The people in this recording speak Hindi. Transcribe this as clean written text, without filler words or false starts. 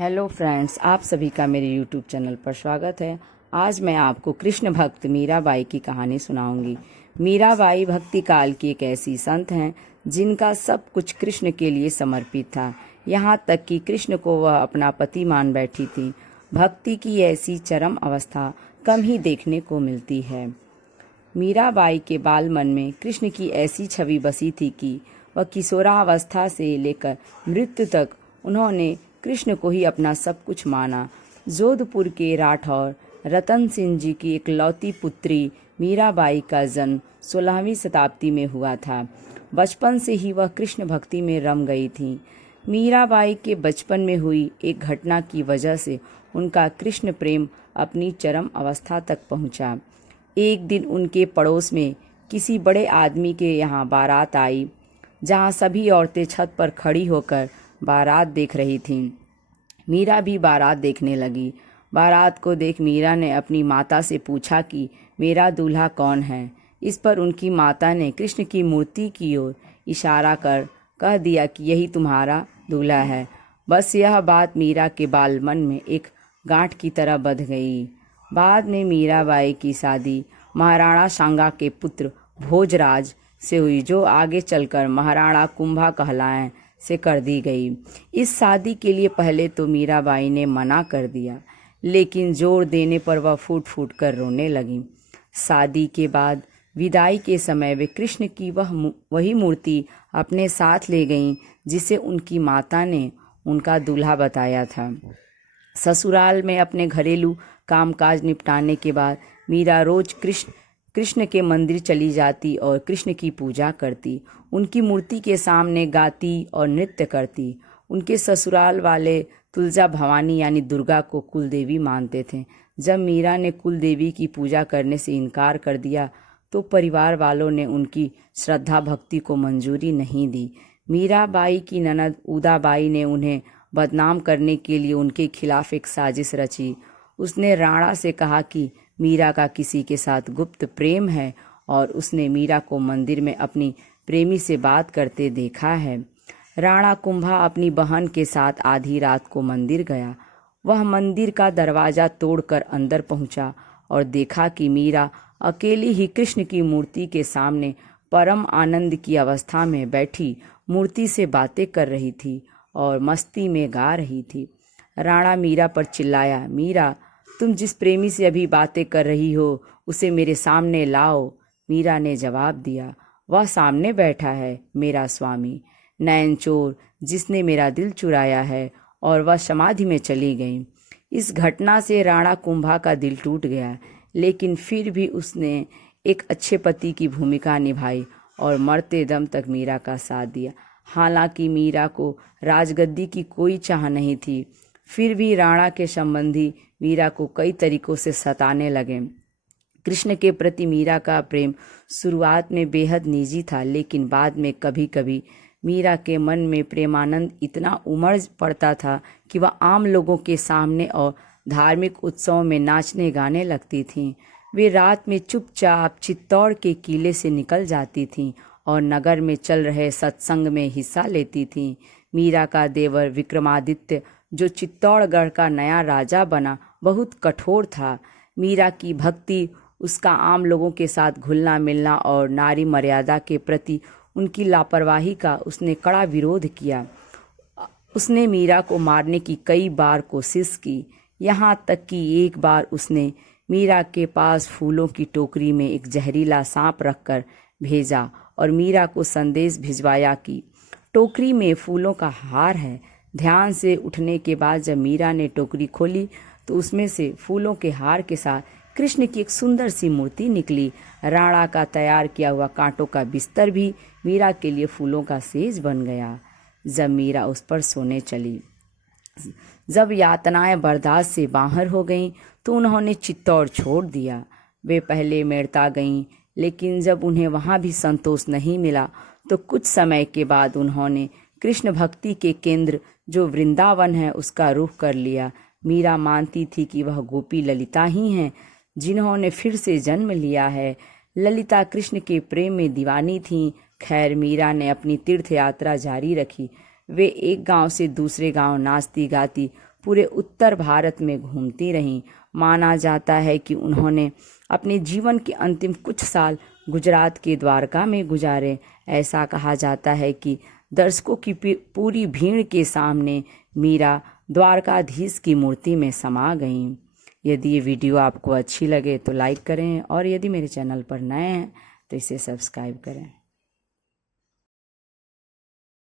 हेलो फ्रेंड्स, आप सभी का मेरे यूट्यूब चैनल पर स्वागत है। आज मैं आपको कृष्ण भक्त मीराबाई की कहानी सुनाऊंगी। मीराबाई भक्ति काल की एक ऐसी संत हैं जिनका सब कुछ कृष्ण के लिए समर्पित था, यहाँ तक कि कृष्ण को वह अपना पति मान बैठी थी। भक्ति की ऐसी चरम अवस्था कम ही देखने को मिलती है। मीराबाई के बाल मन में कृष्ण की ऐसी छवि बसी थी कि वह किशोरावस्था से लेकर मृत्यु तक उन्होंने कृष्ण को ही अपना सब कुछ माना। जोधपुर के राठौर रतन सिंह जी की इकलौती पुत्री मीराबाई का जन्म 16वीं शताब्दी में हुआ था। बचपन से ही वह कृष्ण भक्ति में रम गई थी। मीराबाई के बचपन में हुई एक घटना की वजह से उनका कृष्ण प्रेम अपनी चरम अवस्था तक पहुंचा। एक दिन उनके पड़ोस में किसी बड़े आदमी के यहाँ बारात आई, जहाँ सभी औरतें छत पर खड़ी होकर बारात देख रही थीं। मीरा भी बारात देखने लगी। बारात को देख मीरा ने अपनी माता से पूछा कि मेरा दूल्हा कौन है। इस पर उनकी माता ने कृष्ण की मूर्ति की ओर इशारा कर कह दिया कि यही तुम्हारा दूल्हा है। बस यह बात मीरा के बाल मन में एक गांठ की तरह बंध गई। बाद में मीराबाई की शादी महाराणा सांगा के पुत्र भोजराज से हुई, जो आगे चलकर महाराणा कुंभा कहलाए से कर दी गई। इस शादी के लिए पहले तो मीराबाई ने मना कर दिया, लेकिन जोर देने पर वह फूट फूट कर रोने लगी। शादी के बाद विदाई के समय वे कृष्ण की वही मूर्ति अपने साथ ले गईं जिसे उनकी माता ने उनका दूल्हा बताया था। ससुराल में अपने घरेलू कामकाज निपटाने के बाद मीरा रोज कृष्ण के मंदिर चली जाती और कृष्ण की पूजा करती, उनकी मूर्ति के सामने गाती और नृत्य करती। उनके ससुराल वाले तुलजा भवानी यानी दुर्गा को कुलदेवी मानते थे। जब मीरा ने कुलदेवी की पूजा करने से इनकार कर दिया तो परिवार वालों ने उनकी श्रद्धा भक्ति को मंजूरी नहीं दी। मीराबाई की ननद उदाबाई ने उन्हें बदनाम करने के लिए उनके खिलाफ एक साजिश रची। उसने राणा से कहा कि मीरा का किसी के साथ गुप्त प्रेम है और उसने मीरा को मंदिर में अपनी प्रेमी से बात करते देखा है। राणा कुंभा अपनी बहन के साथ आधी रात को मंदिर गया। वह मंदिर का दरवाजा तोड़कर अंदर पहुंचा और देखा कि मीरा अकेली ही कृष्ण की मूर्ति के सामने परम आनंद की अवस्था में बैठी मूर्ति से बातें कर रही थी और मस्ती में गा रही थी। राणा मीरा पर चिल्लाया, मीरा, तुम जिस प्रेमी से अभी बातें कर रही हो उसे मेरे सामने लाओ। मीरा ने जवाब दिया, वह सामने बैठा है, मेरा स्वामी नैन चोर जिसने मेरा दिल चुराया है। और वह समाधि में चली गई। इस घटना से राणा कुंभा का दिल टूट गया, लेकिन फिर भी उसने एक अच्छे पति की भूमिका निभाई और मरते दम तक मीरा का साथ दिया। हालांकि मीरा को राजगद्दी की कोई चाह नहीं थी, फिर भी राणा के संबंधी मीरा को कई तरीकों से सताने लगे। कृष्ण के प्रति मीरा का प्रेम शुरुआत में बेहद निजी था, लेकिन बाद में कभी कभी मीरा के मन में प्रेमानंद इतना उमड़ पड़ता था कि वह आम लोगों के सामने और धार्मिक उत्सवों में नाचने गाने लगती थीं। वे रात में चुपचाप चित्तौड़ के किले से निकल जाती थीं और नगर में चल रहे सत्संग में हिस्सा लेती थीं। मीरा का देवर विक्रमादित्य, जो चित्तौड़गढ़ का नया राजा बना, बहुत कठोर था। मीरा की भक्ति, उसका आम लोगों के साथ घुलना मिलना और नारी मर्यादा के प्रति उनकी लापरवाही का उसने कड़ा विरोध किया। उसने मीरा को मारने की कई बार कोशिश की, यहाँ तक कि एक बार उसने मीरा के पास फूलों की टोकरी में एक जहरीला सांप रखकर भेजा और मीरा को संदेश भिजवाया कि टोकरी में फूलों का हार है। ध्यान से उठने के बाद जब मीरा ने टोकरी खोली तो उसमें से फूलों के हार के साथ कृष्ण की एक सुंदर सी मूर्ति निकली। राणा का तैयार किया हुआ कांटों का बिस्तर भी मीरा के लिए फूलों का सेज बन गया। जब मीरा उस पर सोने चली, जब यातनाएं बर्दाश्त से बाहर हो गईं तो उन्होंने चित्तौड़ छोड़ दिया। वे पहले मेड़ता गईं, लेकिन जब उन्हें वहां भी संतोष नहीं मिला तो कुछ समय के बाद उन्होंने कृष्ण भक्ति के केंद्र जो वृंदावन है उसका रुख कर लिया। मीरा मानती थी कि वह गोपी ललिता ही हैं जिन्होंने फिर से जन्म लिया है। ललिता कृष्ण के प्रेम में दीवानी थीं। खैर, मीरा ने अपनी तीर्थ यात्रा जारी रखी। वे एक गांव से दूसरे गांव नाचती गाती पूरे उत्तर भारत में घूमती रहीं। माना जाता है कि उन्होंने अपने जीवन के अंतिम कुछ साल गुजरात के द्वारका में गुजारे। ऐसा कहा जाता है कि दर्शकों की पूरी भीड़ के सामने मीरा द्वारकाधीश की मूर्ति में समा गईं। यदि ये वीडियो आपको अच्छी लगे तो लाइक करें और यदि मेरे चैनल पर नए हैं तो इसे सब्सक्राइब करें।